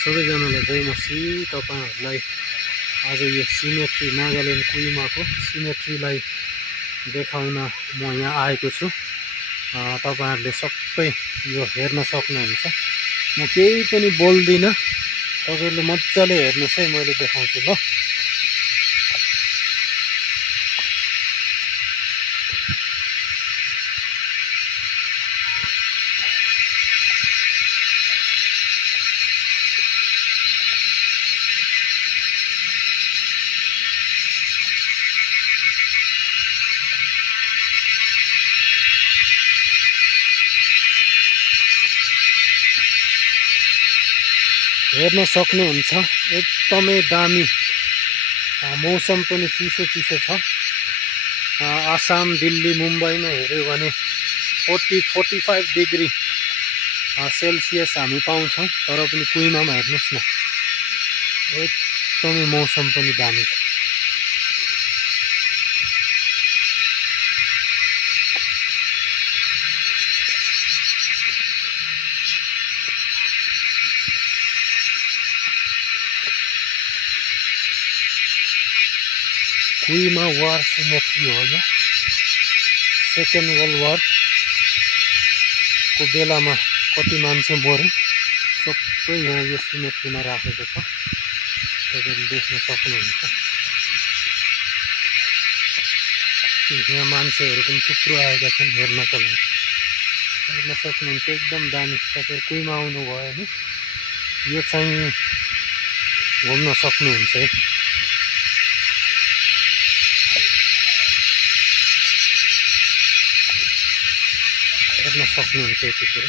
सबैजनालाई जय मसी। तपाईहरुलाई आज यो सिमेट्री नागाल्यान्ड कुइमाको सिमेट्रीलाई देखाउन म यहाँ आएको छु। तपाईहरुले सबै यो हेर्न सक्नुहुन्छ। म केही पनि बोल्दिन, तपाईहरुले मज्जाले हेर्नुस् है, मैले देखाउँछु ल। हेर्न सक्नुहुन्छ एकदमै दामी मौसम पनि चिसो चिसो छ। आसाम, दिल्ली, मुम्बईमा हेर्यो भने 40-45 डिग्री सेल्सियस हामी पाउँछौँ। तर पनि कुइमामा हेर्नुस् न, एकदमै मौसम पनि दामी छ। कुइमा वार सिमेट्री हो यो। सेकेन्ड वर्ल्ड वारको बेलामा कति मान्छे मरे सबै यहाँ यो सिमेट्रीमा राखेको छ। तपाईहरुले देख्न सक्नुहुन्छ। यहाँ मान्छेहरू पनि थुप्रो आएका छन् हेर्नको लागि। हेर्न सक्नुहुन्छ एकदम दामी। तपाईहरु कुइमा आउनुभयो भने यो चाहिँ घुम्न सक्नुहुन्छ है। हेर्न सक्नुहुन्छ यतिखेर।